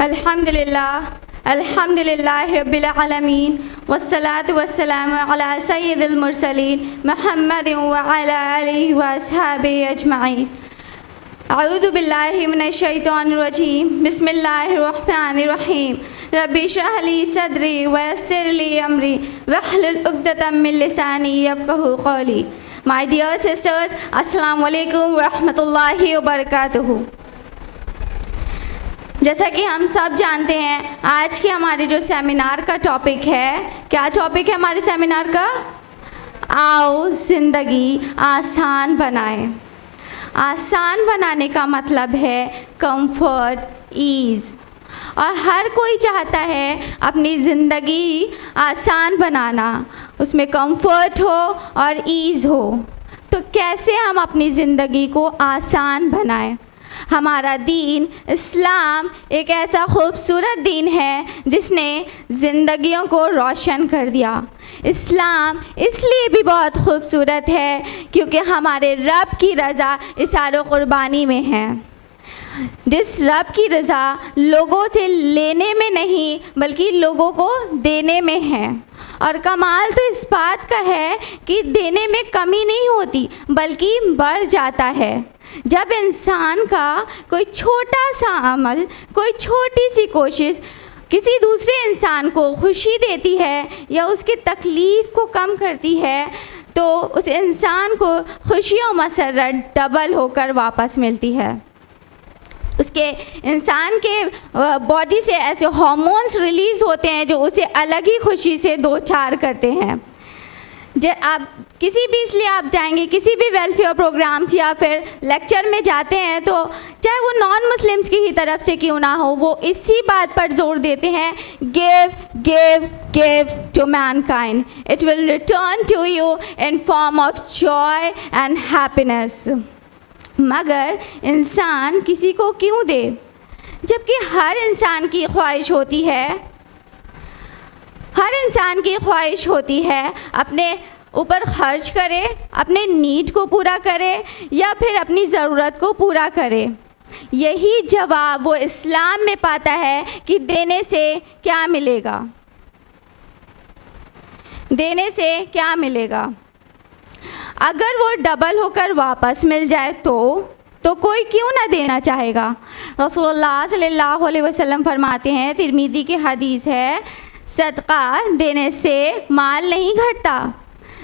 अल्हम्दुलिल्लाह रब्बिल आलमीन वस्सलातु वस्सलामु अला सय्यिदिल मुरसलीन मुहम्मदिन व अला आलिहि व अस्हाबिहि अजमईन। अऊज़ु बिल्लाहि मिनश शैतानिर रजीम। बिस्मिल्लाहिर रहमानिर रहीम। रब्बि इश्रह ली सदरी व यस्सिर ली अमरी वहलुल उक़दतम मिन लिसानी यफ़क़हू क़ौली। माय डियर सिस्टर्स, अस्सलामु अलैकुम व रहमतुल्लाहि व बरकातुहू। जैसा कि हम सब जानते हैं, आज के हमारे जो सेमिनार का टॉपिक है, क्या टॉपिक है हमारे सेमिनार का? आओ ज़िंदगी आसान बनाएं। आसान बनाने का मतलब है कंफर्ट, ईज़, और हर कोई चाहता है अपनी ज़िंदगी आसान बनाना, उसमें कंफर्ट हो और ईज़ हो। तो कैसे हम अपनी ज़िंदगी को आसान बनाएं? हमारा दीन इस्लाम एक ऐसा खूबसूरत दीन है जिसने ज़िंदगियों को रोशन कर दिया। इस्लाम इसलिए भी बहुत खूबसूरत है क्योंकि हमारे रब की रज़ा इसारो क़ुरबानी में है। जिस रब की रज़ा लोगों से लेने में नहीं बल्कि लोगों को देने में है। और कमाल तो इस बात का है कि देने में कमी नहीं होती बल्कि बढ़ जाता है। जब इंसान का कोई छोटा सा अमल, कोई छोटी सी कोशिश किसी दूसरे इंसान को खुशी देती है या उसकी तकलीफ़ को कम करती है, तो उस इंसान को खुशी और मसरत डबल होकर वापस मिलती है। उसके इंसान के बॉडी से ऐसे हार्मोन्स रिलीज़ होते हैं जो उसे अलग ही खुशी से दो चार करते हैं। आप किसी भी, इसलिए आप जाएंगे किसी भी वेलफेयर प्रोग्राम्स या फिर लेक्चर में जाते हैं तो चाहे वो नॉन मुस्लिम्स की ही तरफ से क्यों ना हो, वो इसी बात पर जोर देते हैं, give give give to mankind, it will return to you in form of joy and happiness. मगर इंसान किसी को क्यों दे, जबकि हर इंसान की ख्वाहिश होती है, हर इंसान की ख्वाहिश होती है अपने ऊपर खर्च करे, अपने नीड को पूरा करे या फिर अपनी ज़रूरत को पूरा करे। यही जवाब वो इस्लाम में पाता है कि देने से क्या मिलेगा, देने से क्या मिलेगा। अगर वो डबल होकर वापस मिल जाए तो कोई क्यों ना देना चाहेगा। रसूलुल्लाह सल्लल्लाहु अलैहि वसल्लम फरमाते हैं, तिरमिज़ी की हदीस है, सदका देने से माल नहीं घटता।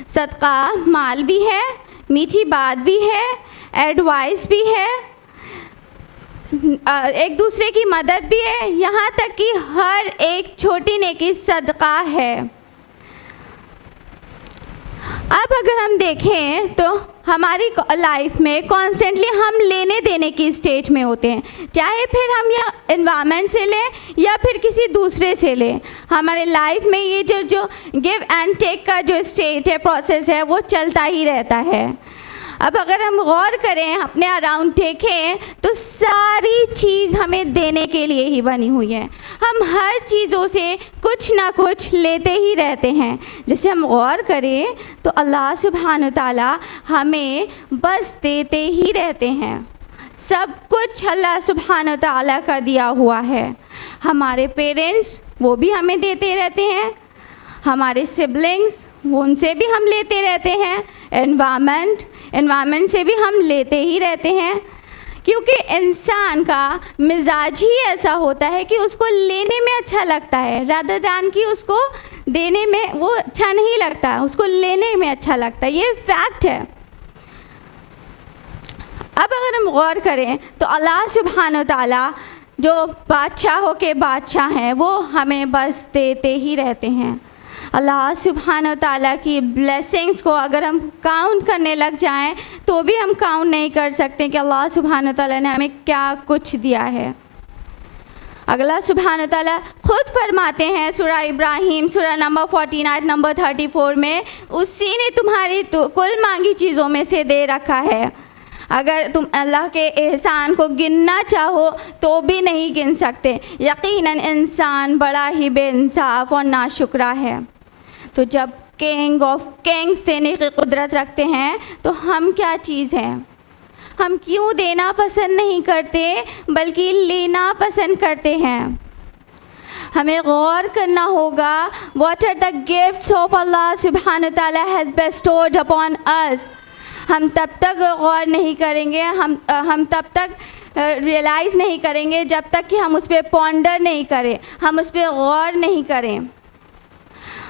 सदका माल भी है, मीठी बात भी है, एडवाइस भी है, एक दूसरे की मदद भी है, यहाँ तक कि हर एक छोटी नेकी सदका है। अब अगर हम देखें तो हमारी लाइफ में कॉन्स्टेंटली हम लेने देने की स्टेज में होते हैं, चाहे फिर हम या एनवायरनमेंट से लें या फिर किसी दूसरे से लें। हमारे लाइफ में ये जो गिव एंड टेक का जो स्टेज है, प्रोसेस है, वो चलता ही रहता है। अब अगर हम गौर करें, अपने अराउंड देखें तो सारी चीज़ हमें देने के लिए ही बनी हुई है। हम हर चीज़ों से कुछ ना कुछ लेते ही रहते हैं। जैसे हम गौर करें तो अल्लाह सुब्हान व तआला हमें बस देते ही रहते हैं। सब कुछ अल्लाह सुब्हान व तआला का दिया हुआ है। हमारे पेरेंट्स वो भी हमें देते रहते हैं, हमारे सिबलिंग्स वो उनसे भी हम लेते रहते हैं, एनवायरनमेंट से भी हम लेते ही रहते हैं, क्योंकि इंसान का मिजाज ही ऐसा होता है कि उसको लेने में अच्छा लगता है रादर दैन कि उसको देने में वो अच्छा नहीं लगता, उसको लेने में अच्छा लगता है। ये फैक्ट है। अब अगर हम गौर करें तो अल्लाह सुब्हान व तआला जो बादशाहों के बादशाह हैं वो हमें बस देते ही रहते हैं। अल्लाह सुब्हान व तआला की ब्लेसिंग्स को अगर हम काउंट करने लग जाएं तो भी हम काउंट नहीं कर सकते कि अल्लाह सुब्हान व तआला ने हमें क्या कुछ दिया है। अल्लाह सुब्हान व तआला खुद फरमाते हैं सूरह इब्राहिम सूरह नंबर 14 आयत नंबर 34 में, उसी ने तुम्हारी कुल मांगी चीज़ों में से दे रखा है। अगर तुम अल्लाह के एहसान को गिनना चाहो तो भी नहीं गिन सकते। यकीनन इंसान बड़ा ही बेइंसाफ और नाशुक्रा है। तो जब किंग ऑफ किंग्स देने की कुदरत रखते हैं तो हम क्या चीज़ हैं? हम क्यों देना पसंद नहीं करते बल्कि लेना पसंद करते हैं? हमें गौर करना होगा what are the gifts of Allah subhanahu wa ta'ala has bestowed upon us. हम तब तक गौर नहीं करेंगे, हम तब तक रियलाइज़ नहीं करेंगे जब तक कि हम उस पर पॉन्डर नहीं करें, हम उस पर गौर नहीं करें।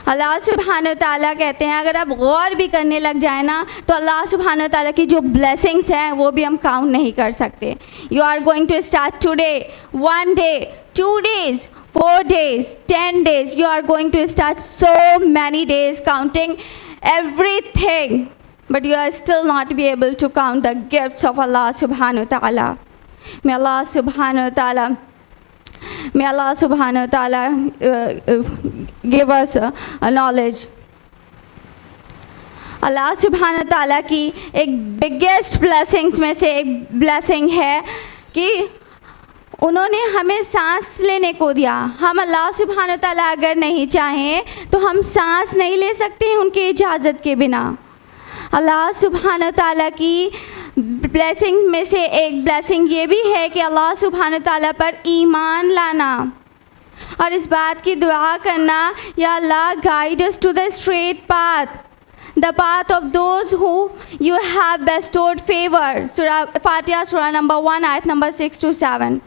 अल्लाह सुब्हान व तआला कहते हैं अगर आप गौर भी करने लग जाए ना तो अल्लाह सुब्हान व तआला की जो ब्लेसिंग्स हैं वो भी हम काउंट नहीं कर सकते। You are going to start today, 1 day, 2 days, 4 days, 10 days, you are going to start so many days counting everything, but you are still not be able to count the gifts of Allah subhanahu wa ta'ala. May Allah subhanahu wa ta'ala give us a knowledge. अल्लाह सुब्हान ताला की एक biggest blessings में से एक blessing है कि उन्होंने हमें सांस लेने को दिया। हम अल्लाह सुब्हान ताला अगर नहीं चाहें तो हम सांस नहीं ले सकते हैं उनकी इजाज़त के बिना। अल्लाह सुब्हान ताला की ब्लेसिंग में से एक ब्लेसिंग ये भी है कि अल्लाह सुब्हान ताला पर ईमान लाना और इस बात की दुआ करना, या Allah guide us to the straight path, the path of those who you have bestowed favor. Surah Fatiha, Surah number 1, ayat number 6 to 7.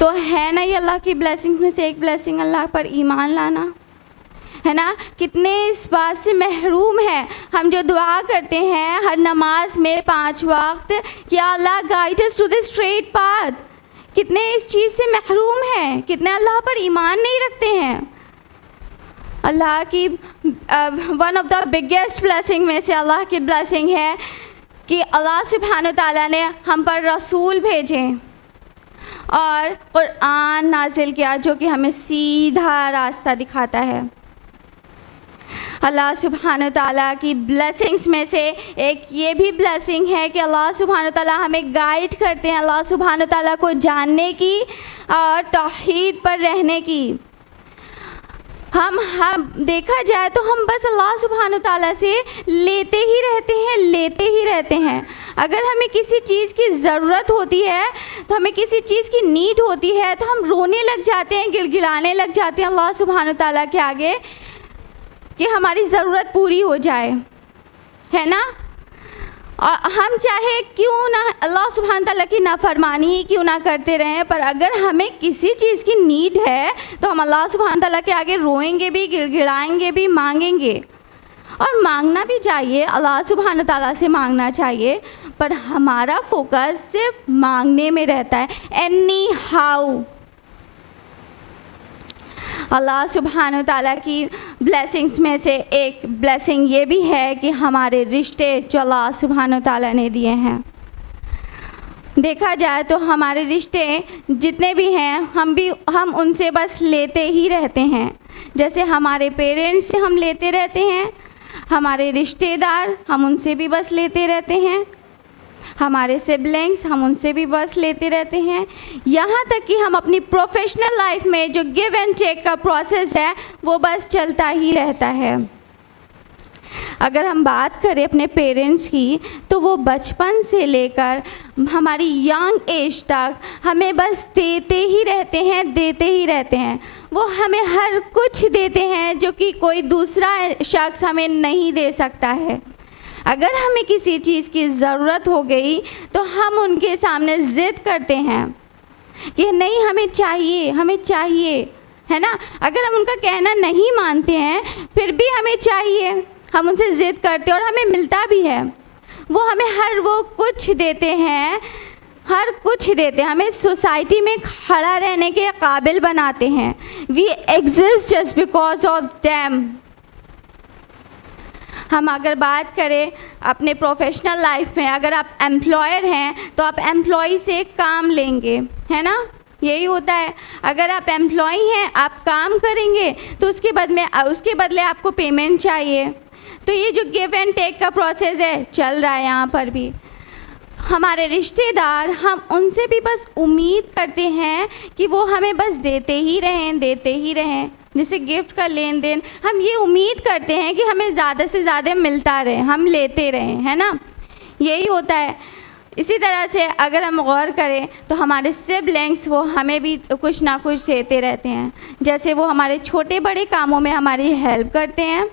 तो है ना ये अल्लाह की ब्लेसिंग में से एक ब्लेसिंग अल्लाह पर ईमान लाना, है ना। कितने इस बात से महरूम है हम जो दुआ करते हैं हर नमाज में 5 वक्त कि Allah guide us to the straight path, कितने इस चीज़ से महरूम हैं, कितने अल्लाह पर ईमान नहीं रखते हैं। अल्लाह की one of the biggest blessing में से अल्लाह की ब्लेसिंग है कि अल्लाह सुब्हान ताला ने हम पर रसूल भेजे और कुरान नाजिल किया जो कि हमें सीधा रास्ता दिखाता है। अल्लाह सुब्हान ताला की ब्लेसिंग्स में से एक ये भी ब्लेसिंग है कि अल्लाह सुब्हान ताला हमें गाइड करते हैं अल्लाह सुब्हान ताला को जानने की और तौहीद पर रहने की। हम देखा जाए तो हम बस अल्लाह सुब्हान ताला से लेते ही रहते हैं। अगर हमें किसी चीज़ की ज़रूरत होती है तो हमें किसी चीज़ की नीड होती है तो हम रोने लग जाते हैं, गिड़गिड़ाने लग जाते हैं अल्लाह सुब्हान ताला के आगे कि हमारी ज़रूरत पूरी हो जाए, है ना। और हम चाहे क्यों ना अल्लाह सुब्हान ताला की नाफरमानी ही क्यों ना करते रहें, पर अगर हमें किसी चीज़ की नीड है तो हम अल्लाह सुब्हान ताला के आगे रोएंगे भी, गिड़गिड़ाएंगे भी, मांगेंगे। और मांगना भी चाहिए, अल्लाह सुब्हान ताला से मांगना चाहिए, पर हमारा फोकस सिर्फ मांगने में रहता है। एनी हाउ अल्लाह सुब्हान ताला की ब्लेसिंग्स में से एक ब्लेसिंग ये भी है कि हमारे रिश्ते जो अल्लाह सुब्हान ताला ने दिए हैं, देखा जाए तो हमारे रिश्ते जितने भी हैं हम उनसे बस लेते ही रहते हैं। जैसे हमारे पेरेंट्स से हम लेते रहते हैं, हमारे रिश्तेदार हम उनसे भी बस लेते रहते हैं, हमारे सिबलिंग्स हम उनसे भी बस लेते रहते हैं, यहाँ तक कि हम अपनी प्रोफेशनल लाइफ में जो गिव एंड टेक का प्रोसेस है वो बस चलता ही रहता है। अगर हम बात करें अपने पेरेंट्स की तो वो बचपन से लेकर हमारी यंग एज तक हमें बस देते ही रहते हैं। वो हमें हर कुछ देते हैं जो कि कोई दूसरा शख्स हमें नहीं दे सकता है। अगर हमें किसी चीज़ की ज़रूरत हो गई तो हम उनके सामने ज़िद करते हैं कि नहीं हमें चाहिए, है ना। अगर हम उनका कहना नहीं मानते हैं फिर भी हमें चाहिए, हम उनसे ज़िद करते हैं और हमें मिलता भी है। वो हमें वो कुछ देते हैं, हमें सोसाइटी में खड़ा रहने के काबिल बनाते हैं। We exist just because of them. हम अगर बात करें अपने प्रोफेशनल लाइफ में, अगर आप एम्प्लॉयर हैं तो आप एम्प्लॉई से काम लेंगे, है ना, यही होता है। अगर आप एम्प्लॉई हैं, आप काम करेंगे तो उसके बदले आपको पेमेंट चाहिए। तो ये जो गिव एंड टेक का प्रोसेस है चल रहा है यहाँ पर भी। हमारे रिश्तेदार, हम उनसे भी बस उम्मीद करते हैं कि वो हमें बस देते ही रहें। जैसे गिफ्ट का लेन देन, हम ये उम्मीद करते हैं कि हमें ज़्यादा से ज़्यादा मिलता रहे, हम लेते रहें, है ना। यही होता है। इसी तरह से अगर हम गौर करें तो हमारे सिबलिंग्स वो हमें भी कुछ ना कुछ देते रहते हैं। जैसे वो हमारे छोटे बड़े कामों में हमारी हेल्प करते हैं।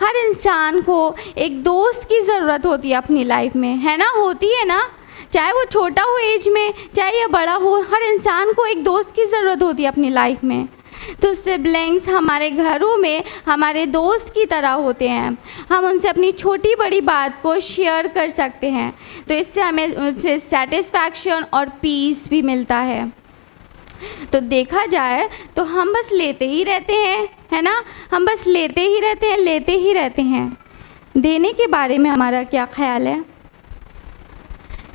हर इंसान को एक दोस्त की ज़रूरत होती है अपनी लाइफ में, है ना? होती है ना? चाहे वो छोटा हो एज में, चाहे या बड़ा हो, हर इंसान को एक दोस्त की ज़रूरत होती है अपनी लाइफ में। तो सिबलिंग्स हमारे घरों में हमारे दोस्त की तरह होते हैं। हम उनसे अपनी छोटी बड़ी बात को शेयर कर सकते हैं, तो इससे हमें उनसे सेटिस्फैक्शन और पीस भी मिलता है। तो देखा जाए तो हम बस लेते ही रहते हैं, है ना? हम बस लेते ही रहते हैं, लेते ही रहते हैं। देने के बारे में हमारा क्या ख्याल है?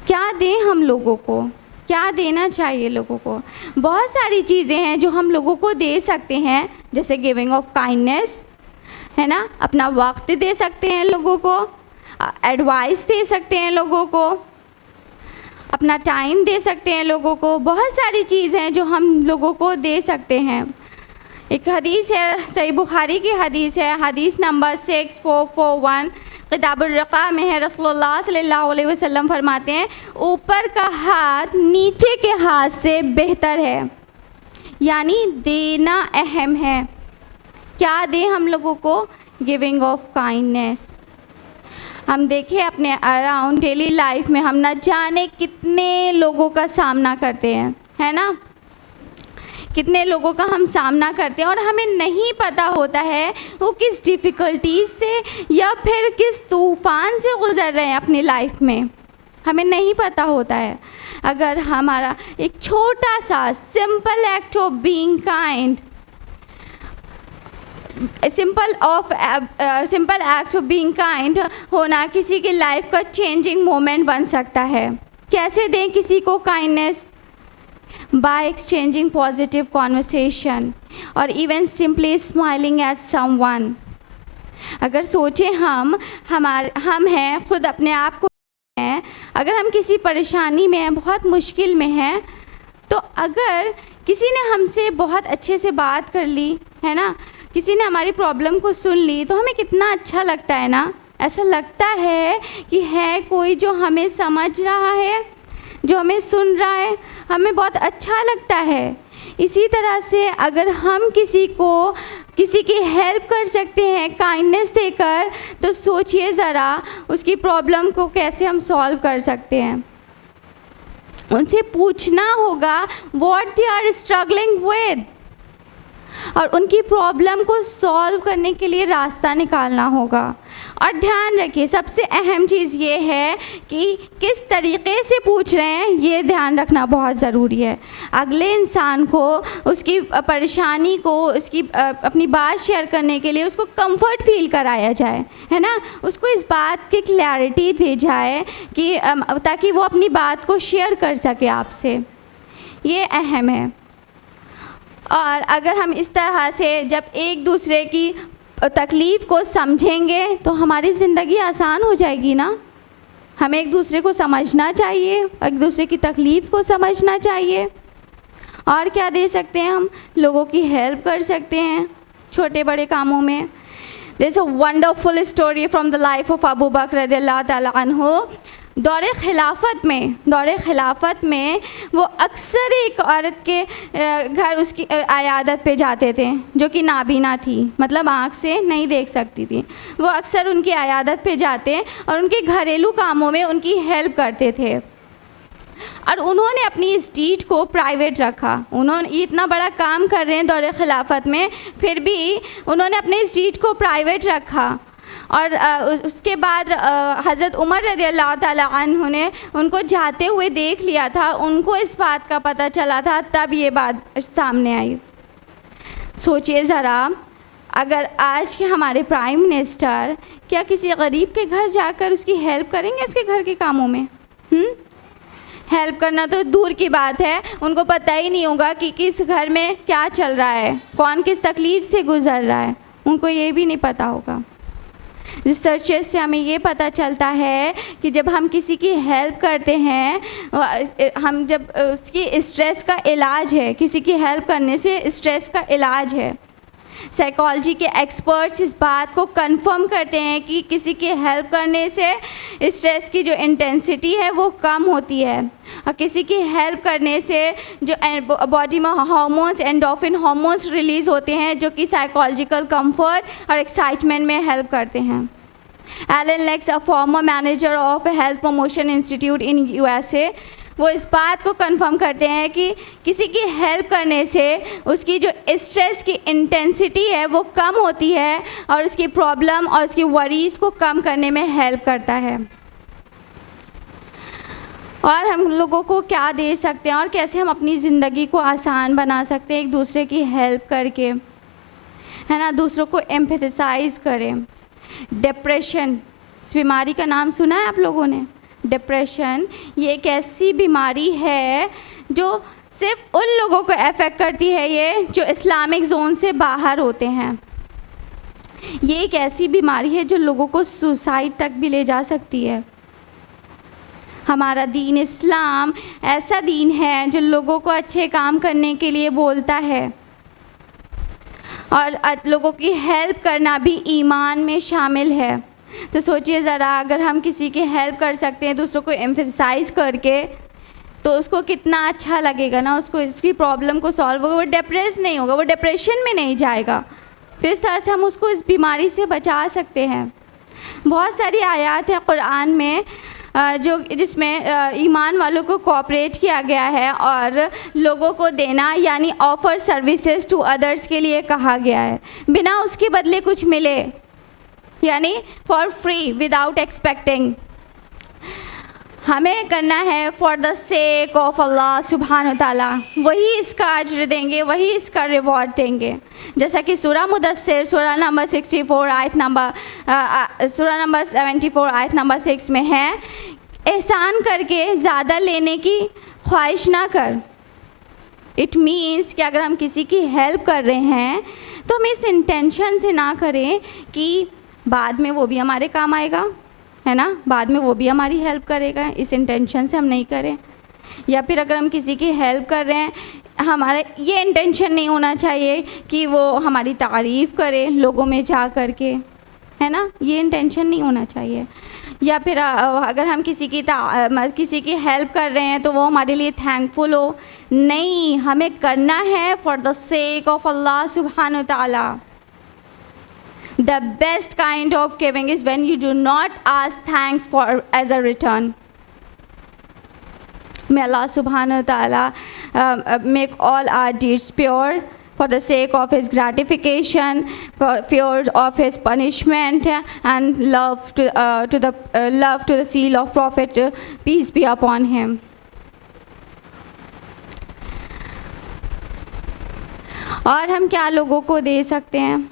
क्या दें हम लोगों को? क्या देना चाहिए लोगों को? बहुत सारी चीज़ें हैं जो हम लोगों को दे सकते हैं, जैसे गिविंग ऑफ काइंडनेस, है ना? अपना वक्त दे सकते हैं लोगों को, एडवाइस दे सकते हैं लोगों को, अपना टाइम दे सकते हैं लोगों को। बहुत सारी चीज़ हैं जो हम लोगों को दे सकते हैं। एक हदीस है, सही बुखारी की हदीस है, हदीस नंबर 6441 किताबुल रक़ा में है। रसूलुल्लाह सल्लल्लाहु अलैहि वसल्लम फरमाते हैं, ऊपर का हाथ नीचे के हाथ से बेहतर है, यानी देना अहम है। क्या दें हम लोगों को? Giving of kindness. हम देखें अपने अराउंड डेली लाइफ में हम न जाने कितने लोगों का सामना करते हैं, है ना? कितने लोगों का हम सामना करते हैं और हमें नहीं पता होता है वो किस डिफ़िकल्टीज से या फिर किस तूफ़ान से गुज़र रहे हैं अपनी लाइफ में, हमें नहीं पता होता है। अगर हमारा एक छोटा सा simple act of being kind, simple act of being kind होना किसी की लाइफ का चेंजिंग मोमेंट बन सकता है। कैसे दें किसी को kindness? By exchanging positive conversation और even simply smiling at someone. अगर सोचें हम हैं, खुद अपने आप को हैं, अगर हम किसी परेशानी में हैं, बहुत मुश्किल में हैं, तो अगर किसी ने हमसे बहुत अच्छे से बात कर ली, है ना, किसी ने हमारी प्रॉब्लम को सुन ली, तो हमें कितना अच्छा लगता है ना? ऐसा लगता है कि है कोई जो हमें समझ रहा है, जो हमें सुन रहा है, हमें बहुत अच्छा लगता है। इसी तरह से अगर हम किसी की हेल्प कर सकते हैं काइंडनेस देकर, तो सोचिए ज़रा उसकी प्रॉब्लम को कैसे हम सॉल्व कर सकते हैं। उनसे पूछना होगा what they are struggling with, और उनकी प्रॉब्लम को सॉल्व करने के लिए रास्ता निकालना होगा। और ध्यान रखिए, सबसे अहम चीज़ ये है कि किस तरीक़े से पूछ रहे हैं, ये ध्यान रखना बहुत ज़रूरी है। अगले इंसान को उसकी परेशानी को, उसकी अपनी बात शेयर करने के लिए उसको कंफर्ट फील कराया जाए, है ना? उसको इस बात की क्लैरिटी दी जाए कि ताकि वो अपनी बात को शेयर कर सके आपसे। ये अहम है। और अगर हम इस तरह से जब एक दूसरे की तकलीफ़ को समझेंगे तो हमारी ज़िंदगी आसान हो जाएगी ना। हमें एक दूसरे को समझना चाहिए, एक दूसरे की तकलीफ़ को समझना चाहिए। और क्या दे सकते हैं हम? लोगों की हेल्प कर सकते हैं छोटे बड़े कामों में। There is a wonderful story from the life of Abu Bakr रज़ियल्लाहु तआला अन्हु। दौरे खिलाफत में वो अक्सर एक औरत के घर उसकी आयादत पे जाते थे, जो कि नाबीना थी, मतलब आँख से नहीं देख सकती थी। वो अक्सर उनकी आयादत पे जाते और उनके घरेलू कामों में उनकी हेल्प करते थे। और उन्होंने अपनी इस डीड को प्राइवेट रखा। उन्होंने इतना बड़ा काम कर रहे हैं दौरे खिलाफत में, फिर भी उन्होंने अपने इस डीड को प्राइवेट रखा। और उसके बाद हज़रत उमर रज़ियल्लाहु ताला अन्हु ने उनको जाते हुए देख लिया था, उनको इस बात का पता चला था, तब ये बात सामने आई। सोचिए ज़रा, अगर आज के हमारे प्राइम मिनिस्टर क्या किसी गरीब के घर जाकर उसकी हेल्प करेंगे उसके घर के कामों में? हेल्प करना तो दूर की बात है, उनको पता ही नहीं होगा कि किस घर में क्या चल रहा है, कौन किस तकलीफ़ से गुज़र रहा है, उनको ये भी नहीं पता होगा। रिसर्चेस से हमें ये पता चलता है कि जब हम किसी की हेल्प करते हैं, हम जब उसकी स्ट्रेस का इलाज है, किसी की हेल्प करने से स्ट्रेस का इलाज है। साइकोलॉजी के एक्सपर्ट्स इस बात को कंफर्म करते हैं कि किसी की हेल्प करने से स्ट्रेस की जो इंटेंसिटी है वो कम होती है, और किसी की हेल्प करने से जो बॉडी में हार्मोन्स, एंडोर्फिन हार्मोन्स रिलीज़ होते हैं जो कि साइकोलॉजिकल कंफर्ट और एक्साइटमेंट में हेल्प करते हैं। Alan Lakes, a former manager of health promotion institute in USA, वो इस बात को कंफर्म करते हैं कि किसी की हेल्प करने से उसकी जो स्ट्रेस की इंटेंसिटी है वो कम होती है और उसकी प्रॉब्लम और उसकी वरीज़ को कम करने में हेल्प करता है। और हम लोगों को क्या दे सकते हैं और कैसे हम अपनी ज़िंदगी को आसान बना सकते हैं एक दूसरे की हेल्प करके, है ना, दूसरों को एम्पैथाइज करें। डिप्रेशन, इस बीमारी का नाम सुना है आप लोगों ने? डिप्रेशन ये एक ऐसी बीमारी है जो सिर्फ उन लोगों को अफेक्ट करती है ये जो इस्लामिक जोन से बाहर होते हैं। ये एक ऐसी बीमारी है जो लोगों को सुसाइड तक भी ले जा सकती है। हमारा दीन इस्लाम ऐसा दीन है जो लोगों को अच्छे काम करने के लिए बोलता है, और लोगों की हेल्प करना भी ईमान में शामिल है। तो सोचिए ज़रा, अगर हम किसी की हेल्प कर सकते हैं दूसरों को एम्फेसाइज करके, तो उसको कितना अच्छा लगेगा ना, उसको इसकी प्रॉब्लम को सॉल्व होगा, वो डिप्रेस नहीं होगा, वो डिप्रेशन में नहीं जाएगा। तो इस तरह से हम उसको इस बीमारी से बचा सकते हैं। बहुत सारी आयत है कुरान में जिसमें ईमान वालों को कोऑपरेट किया गया है और लोगों को देना यानी ऑफ़र सर्विसेज टू अदर्स के लिए कहा गया है, बिना उसके बदले कुछ मिले, यानी फॉर फ्री विदाउट एक्सपेक्टिंग। हमें करना है फॉर द सेक ऑफ अल्लाह सुब्हान व तआला, वही इसका अज्र देंगे, वही इसका रिवॉर्ड देंगे। जैसा कि सूरह मुदस्सिर सूरह नंबर 74 आयत नंबर सूरह नंबर 74 आयत नंबर 6 में है, एहसान करके ज़्यादा लेने की ख्वाहिश ना कर। इट मीन्स कि अगर हम किसी की हेल्प कर रहे हैं तो हम इस इंटेंशन से ना करें कि बाद में वो भी हमारे काम आएगा, है ना, बाद में वो भी हमारी हेल्प करेगा, इस इंटेंशन से हम नहीं करें। या फिर अगर हम किसी की हेल्प कर रहे हैं, हमारा ये इंटेंशन नहीं होना चाहिए कि वो हमारी तारीफ़ करे लोगों में जा कर के, है ना, ये इंटेंशन नहीं होना चाहिए। या फिर अगर हम किसी की हेल्प कर रहे हैं तो वो हमारे लिए थैंकफुल हो, नहीं, हमें करना है फॉर द सेक ऑफ अल्लाह सुब्हान व तआला। The best kind of giving is when you do not ask thanks for as a return. May Allah subhanahu wa ta'ala make all our deeds pure for the sake of His gratification, for fear of His punishment, and love to the seal of Prophet, peace be upon him. और हम क्या लोगों को दे सकते हैं?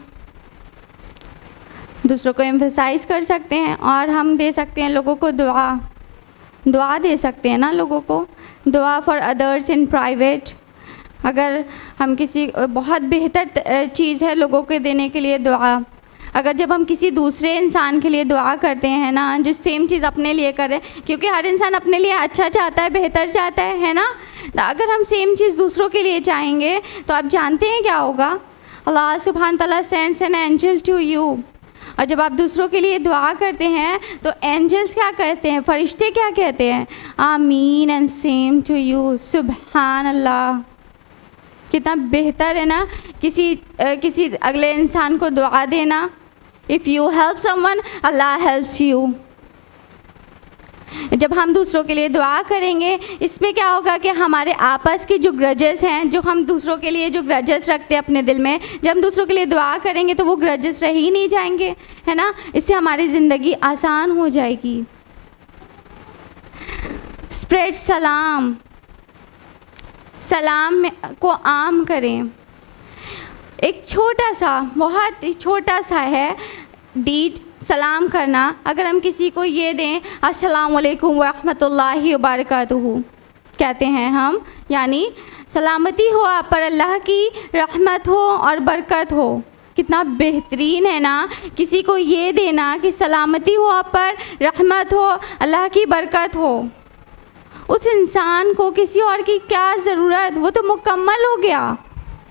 दूसरों को emphasise कर सकते हैं, और हम दे सकते हैं लोगों को दुआ दे सकते हैं ना, लोगों को दुआ फॉर अदर्स इन प्राइवेट। अगर हम किसी बहुत बेहतर चीज़ है लोगों को देने के लिए दुआ। अगर जब हम किसी दूसरे इंसान के लिए दुआ करते हैं ना, जो सेम चीज़ अपने लिए करें, क्योंकि हर इंसान अपने लिए अच्छा चाहता है, बेहतर चाहता है ना, तो अगर हम सेम चीज़ दूसरों के लिए चाहेंगे तो आप जानते हैं क्या होगा? अल्लाह सुब्हान तआला sends an angel to you. और जब आप दूसरों के लिए दुआ करते हैं तो एंजल्स क्या कहते हैं, फरिश्ते क्या कहते हैं? आमीन एंड सेम टू यू। सुब्हान अल्लाह, कितना बेहतर है ना किसी अगले इंसान को दुआ देना। If you help someone, Allah helps you. जब हम दूसरों के लिए दुआ करेंगे, इसमें क्या होगा कि हमारे आपस के जो ग्रजेस हैं, जो हम दूसरों के लिए जो ग्रजेस रखते हैं अपने दिल में, जब हम दूसरों के लिए दुआ करेंगे तो वो ग्रजेस रह ही नहीं जाएंगे, है ना। इससे हमारी ज़िंदगी आसान हो जाएगी। स्प्रेड सलाम, सलाम को आम करें। एक छोटा सा, बहुत ही छोटा सा है डीड, सलाम करना। अगर हम किसी को ये दें, अस्सलाम वालेकुम व रहमतुल्लाहि व बरकातुहू कहते हैं हम, यानी सलामती हो आप पर, अल्लाह की रहमत हो और बरकत हो। कितना बेहतरीन है ना किसी को ये देना कि सलामती हो आप पर, रहमत हो, अल्लाह की बरकत हो। उस इंसान को किसी और की क्या ज़रूरत, वो तो मुकम्मल हो गया,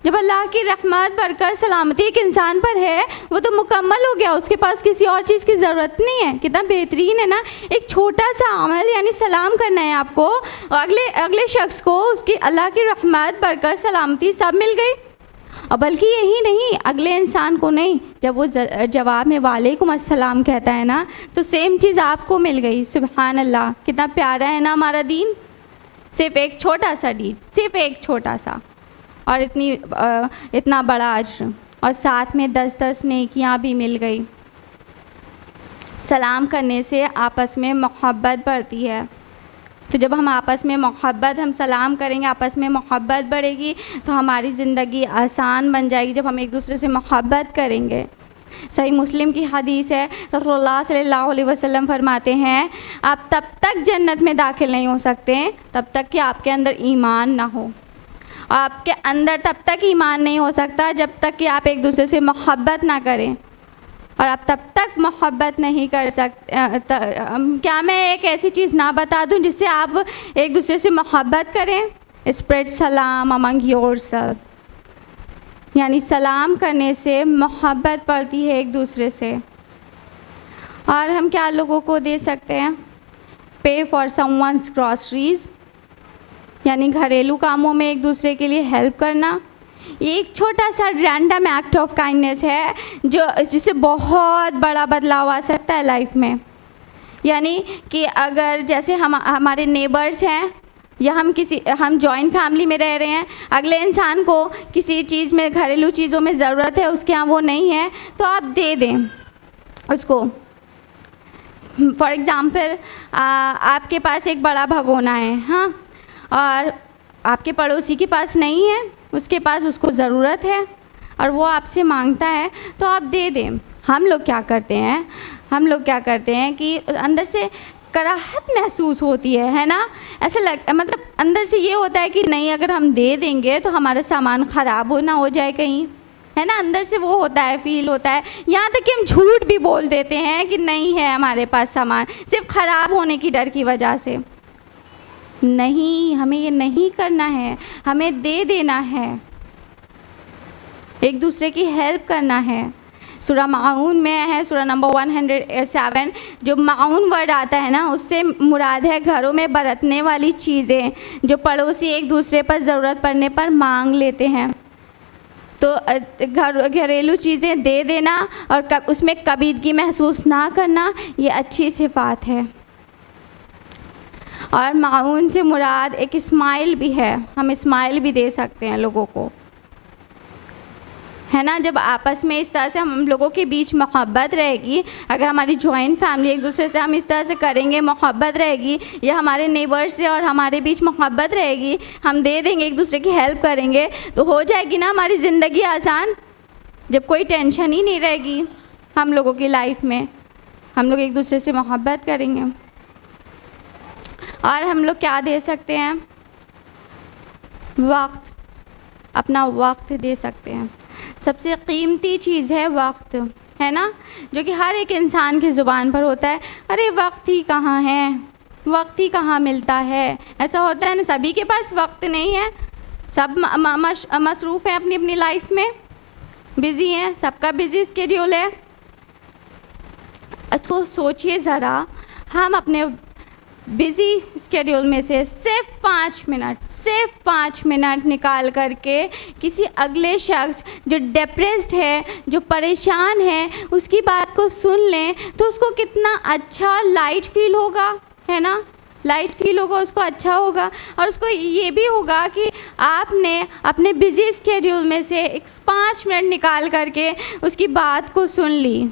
जब अल्लाह की रहमत बरकत सलामती एक इंसान पर है, वो तो मुकम्मल हो गया, उसके पास किसी और चीज़ की ज़रूरत नहीं है। कितना बेहतरीन है ना। एक छोटा सा अमल यानी सलाम करना है आपको, अगले शख्स को उसकी अल्लाह की रहमत बरकत सलामती सब मिल गई। और बल्कि यही नहीं, अगले इंसान को नहीं, जब वो जवाब में वालेकुम अस्सलाम कहता है ना, तो सेम चीज़ आपको मिल गई। सुभान अल्लाह, कितना प्यारा है ना हमारा दीन। सिर्फ़ एक छोटा सा डीड, सिर्फ़ एक छोटा सा, और इतना बड़ा अज्र, और साथ में 10-10 नेकियां भी मिल गई। सलाम करने से आपस में मोहब्बत बढ़ती है। तो जब हम आपस में मोहब्बत, हम सलाम करेंगे, आपस में मोहब्बत बढ़ेगी, तो हमारी ज़िंदगी आसान बन जाएगी। जब हम एक दूसरे से मोहब्बत करेंगे। सही मुस्लिम की हदीस है, रसूलुल्लाह सल्लल्लाहु अलैहि वसल्लम फरमाते हैं, आप तब तक जन्नत में दाखिल नहीं हो सकते तब तक कि आपके अंदर ईमान ना हो। आपके अंदर तब तक ईमान नहीं हो सकता जब तक कि आप एक दूसरे से मोहब्बत ना करें, और आप तब तक मोहब्बत नहीं कर सकते। क्या मैं एक ऐसी चीज़ ना बता दूं जिससे आप एक दूसरे से मोहब्बत करें? स्प्रेड सलाम अमंग योरसेल्फ, यानी सलाम करने से मोहब्बत बढ़ती है एक दूसरे से। और हम क्या लोगों को दे सकते हैं? पे फॉर समवन्स ग्रॉसरीज़, यानी घरेलू कामों में एक दूसरे के लिए हेल्प करना। ये एक छोटा सा रैंडम एक्ट ऑफ काइंडनेस है जो जिससे बहुत बड़ा बदलाव आ सकता है लाइफ में। यानी कि अगर जैसे हमारे नेबर्स हैं, या हम जॉइंट फैमिली में रह रहे हैं, अगले इंसान को किसी चीज़ में, घरेलू चीज़ों में ज़रूरत है, उसके यहाँ वो नहीं है, तो आप दे दें उसको। फॉर एग्ज़ाम्पल, आपके पास एक बड़ा भगोना है, हाँ, और आपके पड़ोसी के पास नहीं है, उसके पास उसको ज़रूरत है और वो आपसे मांगता है, तो आप दे दें। हम लोग क्या करते हैं कि अंदर से कराहत महसूस होती है ना। ऐसा मतलब अंदर से ये होता है कि नहीं, अगर हम दे देंगे तो हमारा सामान ख़राब ना हो जाए कहीं, है ना। अंदर से वो होता है, फील होता है। यहाँ तक कि हम झूठ भी बोल देते हैं कि नहीं है हमारे पास सामान, सिर्फ ख़राब होने की डर की वजह से। नहीं, हमें ये नहीं करना है, हमें दे देना है, एक दूसरे की हेल्प करना है। सूरह माऊन में है, सूरह नंबर 107, जो माऊन वर्ड आता है ना, उससे मुराद है घरों में बरतने वाली चीज़ें जो पड़ोसी एक दूसरे पर ज़रूरत पड़ने पर मांग लेते हैं। तो घरेलू चीज़ें दे देना और उसमें कबीदगी महसूस ना करना, ये अच्छी सिफात है। और माऊन से मुराद एक स्माइल भी है, हम स्माइल भी दे सकते हैं लोगों को, है ना। जब आपस में इस तरह से हम लोगों के बीच मोहब्बत रहेगी, अगर हमारी जॉइंट फैमिली एक दूसरे से हम इस तरह से करेंगे, मोहब्बत रहेगी, या हमारे नेबर से और हमारे बीच मोहब्बत रहेगी, हम दे देंगे, एक दूसरे की हेल्प करेंगे, तो हो जाएगी ना हमारी ज़िंदगी आसान। जब कोई टेंशन ही नहीं रहेगी हम लोगों की लाइफ में, हम लोग एक दूसरे से मोहब्बत करेंगे। और हम लोग क्या दे सकते हैं? वक्त, अपना वक्त दे सकते हैं। सबसे कीमती चीज़ है वक्त, है ना, जो कि हर एक इंसान की ज़ुबान पर होता है। अरे वक्त ही कहाँ है, वक्त ही कहाँ मिलता है, ऐसा होता है ना। सभी के पास वक्त नहीं है, सब मसरूफ़ हैं अपनी अपनी लाइफ में, बिज़ी हैं, सबका बिज़ी स्केड्यूल है। तो सोचिए ज़रा, हम अपने बिज़ी स्केड्यूल में से सिर्फ 5 मिनट निकाल करके किसी अगले शख्स जो डिप्रेस्ड है, जो परेशान है, उसकी बात को सुन लें, तो उसको कितना अच्छा लाइट फील होगा, है ना। लाइट फील होगा, उसको अच्छा होगा, और उसको ये भी होगा कि आपने अपने बिज़ी स्केड्यूल में से 5 मिनट निकाल करके उसकी बात को सुन ली।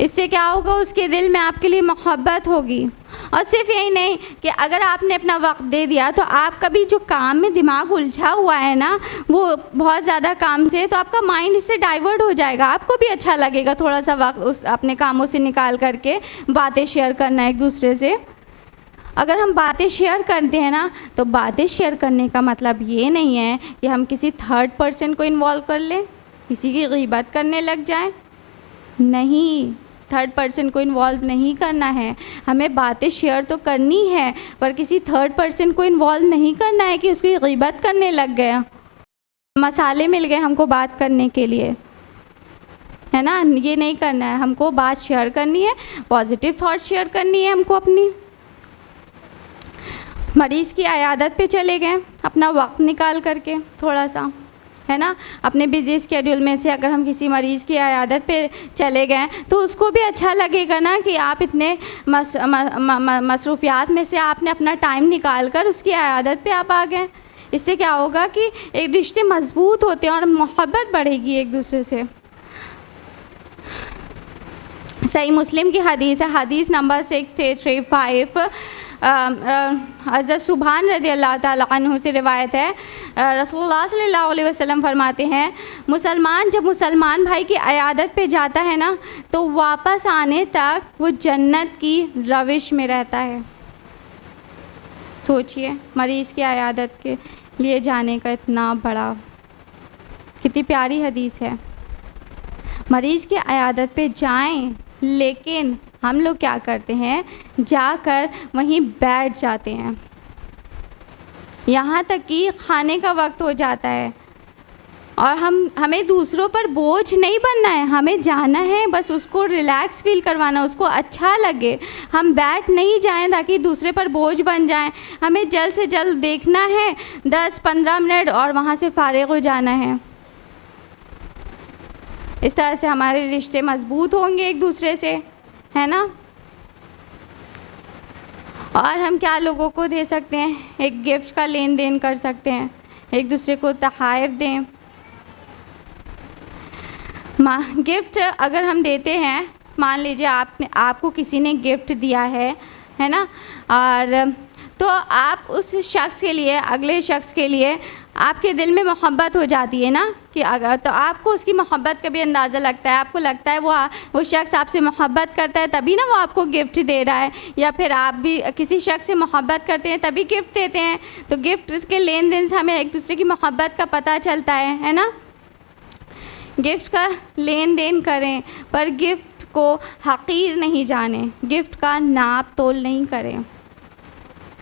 इससे क्या होगा, उसके दिल में आपके लिए मोहब्बत होगी। और सिर्फ यही नहीं कि अगर आपने अपना वक्त दे दिया, तो आप कभी जो काम में दिमाग उलझा हुआ है ना, वो बहुत ज़्यादा काम से, तो आपका माइंड इससे डाइवर्ट हो जाएगा, आपको भी अच्छा लगेगा थोड़ा सा वक्त उस अपने कामों से निकाल करके बातें शेयर करना एक दूसरे से। अगर हम बातें शेयर करते हैं ना, तो बातें शेयर करने का मतलब ये नहीं है कि हम किसी थर्ड पर्सन को इन्वॉल्व कर लें, किसी की गीबत करने लग जाएं। नहीं, थर्ड पर्सन को इन्वॉल्व नहीं करना है। हमें बातें शेयर तो करनी है, पर किसी थर्ड पर्सन को इन्वॉल्व नहीं करना है कि उसकी गीबत करने लग गया। मसाले मिल गए हमको बात करने के लिए, है ना। ये नहीं करना है, हमको बात शेयर करनी है, पॉजिटिव थॉट शेयर करनी है हमको अपनी। मरीज़ की अयादत पे चले गए अपना वक्त निकाल करके थोड़ा सा, है ना। अपने बिजी स्केड्यूल में से अगर हम किसी मरीज़ की अयादत पे चले गए तो उसको भी अच्छा लगेगा ना कि आप इतने मसरूफियात में से आपने अपना टाइम निकाल कर उसकी अयादत पे आप आ गए। इससे क्या होगा कि एक रिश्ते मजबूत होते हैं और मोहब्बत बढ़ेगी एक दूसरे से। सही मुस्लिम की हदीस है, हदीस नंबर 6835, हज़रत सुभान रज़ी अल्लाह ताला अन्हु से रिवायत है। रसूलुल्लाह सल्लल्लाहु अलैहि वसल्लम फरमाते हैं, मुसलमान जब मुसलमान भाई की अयादत पे जाता है ना तो वापस आने तक वो जन्नत की रविश में रहता है। सोचिए, मरीज़ की अयादत के लिए जाने का इतना बड़ा, कितनी प्यारी हदीस है। मरीज़ की अयादत पे जाएं, लेकिन हम लोग क्या करते हैं, जाकर वहीं बैठ जाते हैं, यहाँ तक कि खाने का वक्त हो जाता है। और हमें दूसरों पर बोझ नहीं बनना है, हमें जाना है बस उसको रिलैक्स फील करवाना, उसको अच्छा लगे। हम बैठ नहीं जाएं ताकि दूसरे पर बोझ बन जाएं। हमें जल्द से जल्द देखना है 10-15 मिनट और वहाँ से फारिग हो जाना है। इस तरह से हमारे रिश्ते मजबूत होंगे एक दूसरे से, है ना। और हम क्या लोगों को दे सकते हैं, एक गिफ्ट का लेन देन कर सकते हैं, एक दूसरे को तोहफ़े दें। गिफ्ट अगर हम देते हैं, मान लीजिए आपको किसी ने गिफ्ट दिया है ना, और तो आप उस शख्स के लिए, अगले शख्स के लिए आपके दिल में मोहब्बत हो जाती है ना, कि अगर तो आपको उसकी मोहब्बत का भी अंदाज़ा लगता है, आपको लगता है वो शख्स आपसे मोहब्बत करता है तभी ना वो आपको गिफ्ट दे रहा है, या फिर आप भी किसी शख्स से मोहब्बत करते हैं तभी गिफ्ट देते हैं। तो गिफ्ट के लेन देन से हमें एक दूसरे की मोहब्बत का पता चलता है ना। गिफ्ट का लेन देन करें, पर गिफ्ट को हकीर नहीं जाने, गिफ्ट का नाप तोल नहीं करें।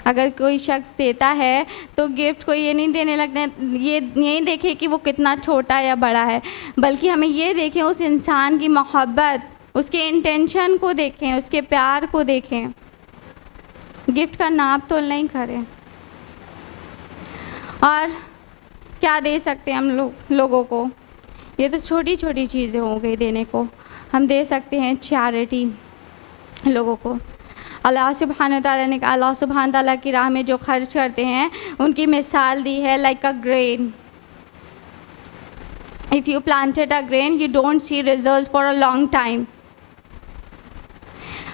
अगर कोई शख्स देता है तो गिफ्ट को ये नहीं देने लगना, ये नहीं देखें कि वो कितना छोटा या बड़ा है, बल्कि हमें ये देखें उस इंसान की मोहब्बत, उसके इंटेंशन को देखें, उसके प्यार को देखें। गिफ्ट का नाप तोल नहीं करें। और क्या दे सकते हैं हम लोगों को, ये तो छोटी छोटी चीज़ें हो गई देने को। हम दे सकते हैं चैरिटी लोगों को। अल्लाह सुब्हान ताला ने, अल्लाह सुब्हान ताला की राह में जो खर्च करते हैं उनकी मिसाल दी है like a grain. If you planted a grain you don't see result for a long time.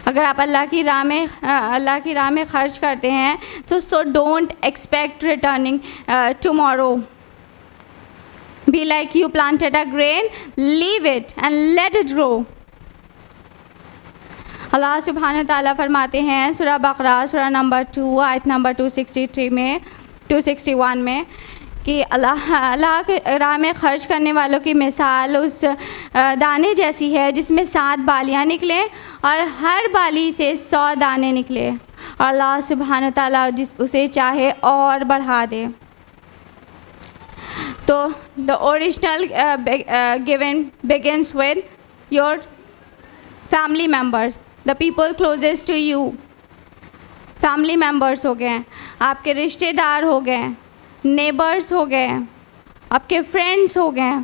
अगर आप अल्लाह की राह में खर्च करते हैं तो so don't expect returning tomorrow. Be like you planted a grain, leave it and let it grow. Allah सुब्हान ताला फरमाते हैं सूरह बकरा सूरह नंबर 2 आयत नंबर 261 में कि अल्लाह के राह में ख़र्च करने वालों की मिसाल उस दाने जैसी है जिसमें 7 बालियाँ निकले और हर बाली से 100 दाने निकले, और अल्लाह सुब्हान ताला उसे चाहे और बढ़ा दे। तो the original given begins with your family members, the people closest to you. Family members हो गए, आपके रिश्तेदार हो गए, नेबर्स हो गए, आपके फ्रेंड्स हो गए,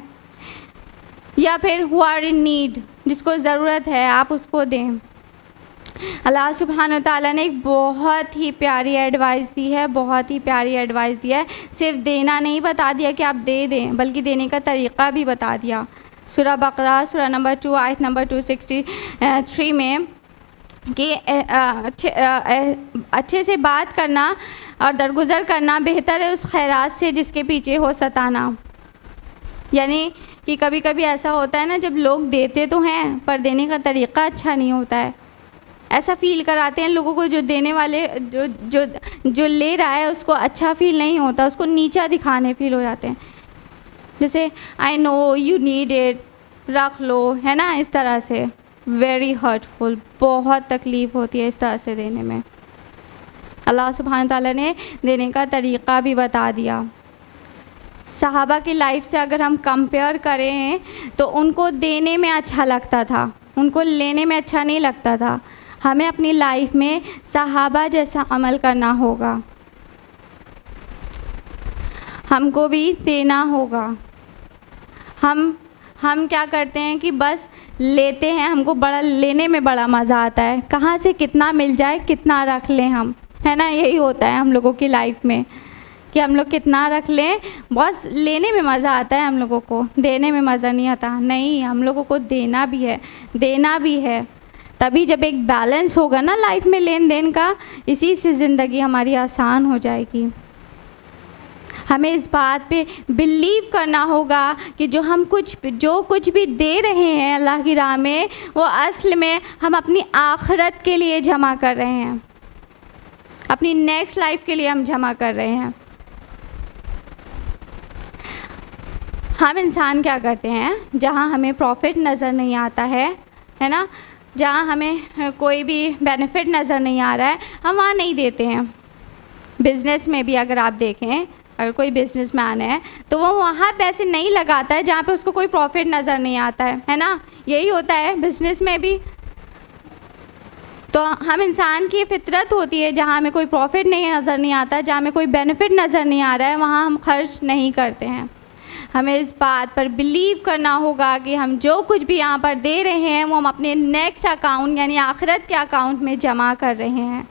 या फिर हु आर इन नीड, जिसको ज़रूरत है आप उसको दें। अल्लाह सुब्हान व तआला ने एक बहुत ही प्यारी एडवाइस दी है, बहुत ही प्यारी एडवाइस दिया है। सिर्फ देना नहीं बता दिया कि आप दे दें, बल्कि देने का तरीक़ा भी बता दिया। सूरह बकरा सूरह नंबर 2 आयत नंबर 263 में कि अच्छे से बात करना और दरगुज़र करना बेहतर है उस खैरात से जिसके पीछे हो सताना। यानी कि कभी कभी ऐसा होता है ना, जब लोग देते तो हैं पर देने का तरीक़ा अच्छा नहीं होता है। ऐसा फ़ील कराते हैं लोगों को, जो देने वाले जो ले रहा है उसको अच्छा फ़ील नहीं होता, उसको नीचा दिखाने फ़ील हो जाते हैं। जैसे I know you need it, रख लो, है ना, इस तरह से। वेरी हर्टफुल, बहुत तकलीफ़ होती है इस तरह से देने में। अल्लाह सुब्हान ताला ने देने का तरीक़ा भी बता दिया। सहाबा की लाइफ से अगर हम कंपेयर करें तो उनको देने में अच्छा लगता था, उनको लेने में अच्छा नहीं लगता था। हमें अपनी लाइफ में सहाबा जैसा अमल करना होगा, हमको भी देना होगा। हम क्या करते हैं कि बस लेते हैं, हमको बड़ा लेने में बड़ा मज़ा आता है, कहाँ से कितना मिल जाए कितना रख लें हम, है ना। यही होता है हम लोगों की लाइफ में कि हम लोग कितना रख लें, बस लेने में मज़ा आता है हम लोगों को, देने में मज़ा नहीं आता। नहीं, हम लोगों को देना भी है, देना भी है। तभी जब एक बैलेंस होगा ना लाइफ में लेन देन का, इसी से ज़िंदगी हमारी आसान हो जाएगी। हमें इस बात पे बिलीव करना होगा कि जो कुछ भी दे रहे हैं अल्लाह की राह में, वो असल में हम अपनी आखिरत के लिए जमा कर रहे हैं, अपनी नेक्स्ट लाइफ के लिए हम जमा कर रहे हैं। हम इंसान क्या करते हैं, जहाँ हमें प्रॉफिट नज़र नहीं आता है ना, जहाँ हमें कोई भी बेनिफिट नज़र नहीं आ रहा है, हम वहाँ नहीं देते हैं। बिज़नेस में भी अगर आप देखें, अगर कोई बिजनेसमैन है तो वो वहाँ पैसे नहीं लगाता है जहाँ पे उसको कोई प्रॉफिट नज़र नहीं आता है ना। यही होता है बिज़नेस में भी। तो हम इंसान की फितरत होती है, जहाँ हमें कोई प्रॉफिट नहीं नज़र नहीं आता, जहाँ हमें कोई बेनिफिट नज़र नहीं आ रहा है, वहाँ हम खर्च नहीं करते हैं। हमें इस बात पर बिलीव करना होगा कि हम जो कुछ भी यहाँ पर दे रहे हैं वो हम अपने नेक्स्ट अकाउंट यानी आखिरत के अकाउंट में जमा कर रहे हैं।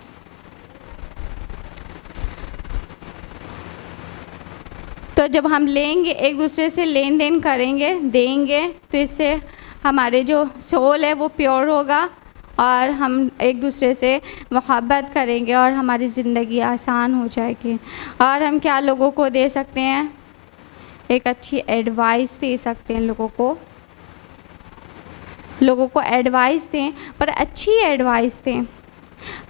तो जब हम लेंगे, एक दूसरे से लेन देन करेंगे, देंगे, तो इससे हमारे जो सोल है वो प्योर होगा और हम एक दूसरे से मोहब्बत करेंगे और हमारी ज़िंदगी आसान हो जाएगी। और हम क्या लोगों को दे सकते हैं, एक अच्छी एडवाइस दे सकते हैं लोगों को एडवाइस दें, पर अच्छी एडवाइस दें।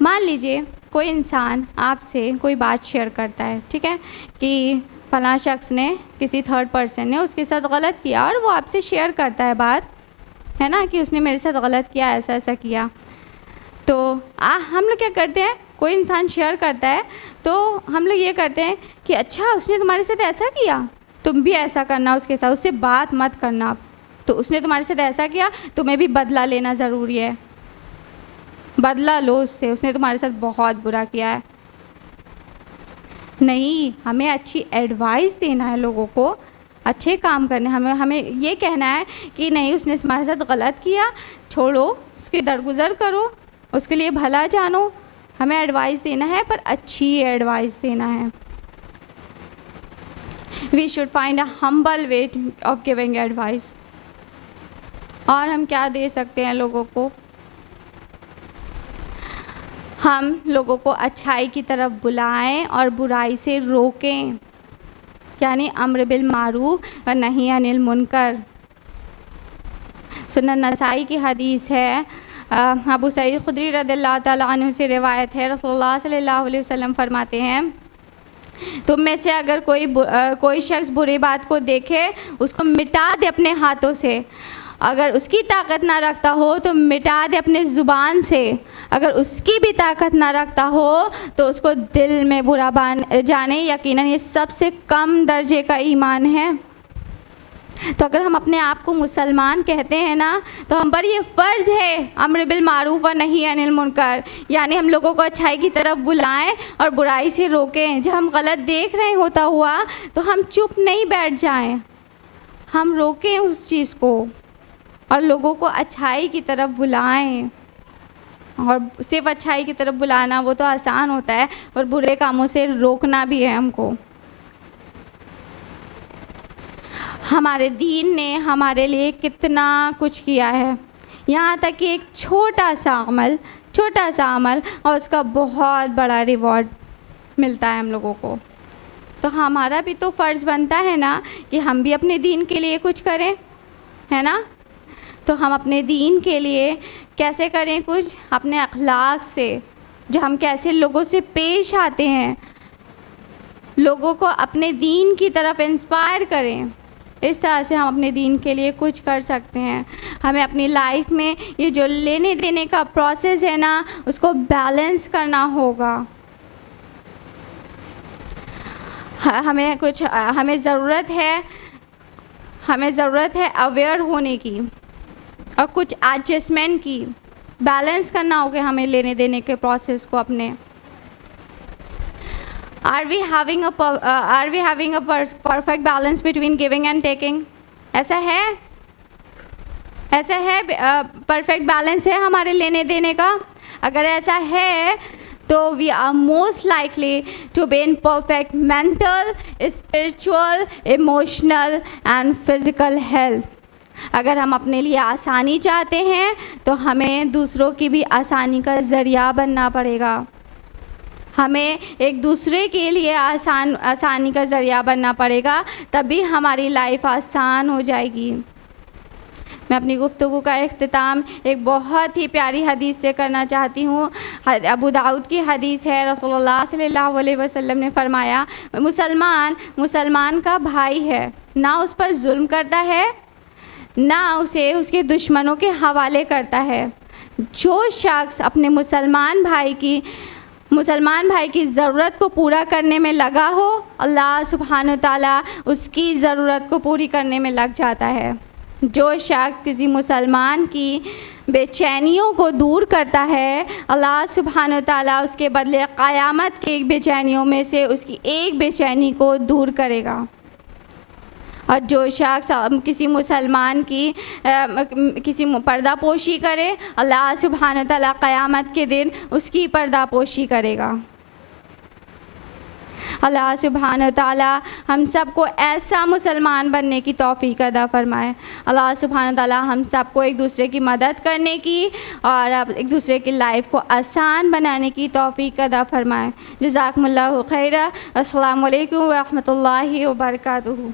मान लीजिए कोई इंसान आपसे कोई बात शेयर करता है, ठीक है, कि फ़लाँ शख्स ने, किसी थर्ड पर्सन ने उसके साथ गलत किया, और वो आपसे शेयर करता है बात, है ना, कि उसने मेरे साथ गलत किया, ऐसा ऐसा किया। तो हम लोग क्या करते हैं, कोई इंसान शेयर करता है तो हम लोग ये करते हैं कि अच्छा उसने तुम्हारे साथ ऐसा किया, तुम भी ऐसा करना उसके साथ, उससे बात मत करना। तो उसने तुम्हारे साथ ऐसा किया, तुम्हें भी बदला लेना ज़रूरी है, बदला लो उससे, उसने तुम्हारे साथ बहुत बुरा किया है। नहीं, हमें अच्छी एडवाइस देना है लोगों को, अच्छे काम करने, हमें ये कहना है कि नहीं, उसने तुम्हारे साथ गलत किया, छोड़ो, उसकी दरगुजर करो, उसके लिए भला जानो। हमें एडवाइस देना है, पर अच्छी एडवाइस देना है। We should find a humble way of giving advice. और हम क्या दे सकते हैं लोगों को, हम लोगों को अच्छाई की तरफ बुलाएं और बुराई से रोकें, यानी अम्र बिल मारूफ व नही अनिल मुनकर। सुनन नसाई की हदीस है, अबू सईद खुदरी रज़ियल्लाहु ताला अन्हु से रिवायत है, रसूलुल्लाह सल्लल्लाहु अलैहि वसल्लम फरमाते हैं, तुम में से अगर कोई शख्स बुरी बात को देखे, उसको मिटा दे अपने हाथों से। अगर उसकी ताकत ना रखता हो तो मिटा दे अपने ज़ुबान से। अगर उसकी भी ताकत ना रखता हो तो उसको दिल में बुरा जाने। यकीनन ये सबसे कम दर्जे का ईमान है। तो अगर हम अपने आप को मुसलमान कहते हैं ना, तो हम पर ये फ़र्ज़ है अम्र बिल मारूफ व नही अनिल मुनकर, यानी हम लोगों को अच्छाई की तरफ बुलाएं और बुराई से रोकें। जब हम गलत देख रहे होता हुआ तो हम चुप नहीं बैठ जाएं, हम रोकें उस चीज़ को और लोगों को अच्छाई की तरफ बुलाएं। और सिर्फ अच्छाई की तरफ बुलाना वो तो आसान होता है, और बुरे कामों से रोकना भी है हमको। हमारे दीन ने हमारे लिए कितना कुछ किया है, यहाँ तक कि एक छोटा सा अमल और उसका बहुत बड़ा रिवॉर्ड मिलता है हम लोगों को। तो हमारा भी तो फ़र्ज़ बनता है ना कि हम भी अपने दीन के लिए कुछ करें, है ना। तो हम अपने दीन के लिए कैसे करें कुछ, अपने अखलाक से, जो हम कैसे लोगों से पेश आते हैं, लोगों को अपने दीन की तरफ इंस्पायर करें, इस तरह से हम अपने दीन के लिए कुछ कर सकते हैं। हमें अपनी लाइफ में ये जो लेने देने का प्रोसेस है ना, उसको बैलेंस करना होगा। हमें ज़रूरत है अवेयर होने की और कुछ एडजस्टमेंट की, बैलेंस करना होगा हमें लेने देने के प्रोसेस को अपने। Are we having a perfect balance between giving and taking? ऐसा है परफेक्ट बैलेंस है हमारे लेने देने का? अगर ऐसा है तो we are most likely to be in perfect mental, spiritual, emotional and physical health. अगर हम अपने लिए आसानी चाहते हैं तो हमें दूसरों की भी आसानी का ज़रिया बनना पड़ेगा। हमें एक दूसरे के लिए आसानी का ज़रिया बनना पड़ेगा, तभी हमारी लाइफ आसान हो जाएगी। मैं अपनी गुफ्तगू का इख्तिताम एक बहुत ही प्यारी हदीस से करना चाहती हूँ। अबू दाऊद की हदीस है। रसूलुल्लाह सल्लल्लाहु अलैहि वसल्लम ने फरमाया, मुसलमान का भाई है, ना उस पर जुल्म करता है, ना उसे उसके दुश्मनों के हवाले करता है। जो शख्स अपने मुसलमान भाई की ज़रूरत को पूरा करने में लगा हो, अल्लाह सुब्हान व तआला उसकी ज़रूरत को पूरी करने में लग जाता है। जो शख्स किसी मुसलमान की बेचैनियों को दूर करता है, अल्लाह सुब्हान व तआला उसके बदले क़यामत के बेचैनियों में से उसकी एक बेचैनी को दूर करेगा। और जो शख्स किसी मुसलमान की किसी पर्दापोशी करे, अल्लाह सुब्हान व तआला क़यामत के दिन उसकी पर्दापोशी करेगा। अल्लाह सुब्हान व तआला हम सबको ऐसा मुसलमान बनने की तौफ़ीक़ अता फ़रमाए। अल्लाह सुब्हान व तआला हम सबको एक दूसरे की मदद करने की और एक दूसरे की लाइफ को आसान बनाने की तौफ़ीक़ अता फ़रमाए। जज़ाकुमुल्लाहु खैरा। अस्सलामु अलैकुम व रहमतुल्लाहि व बरकातुहू।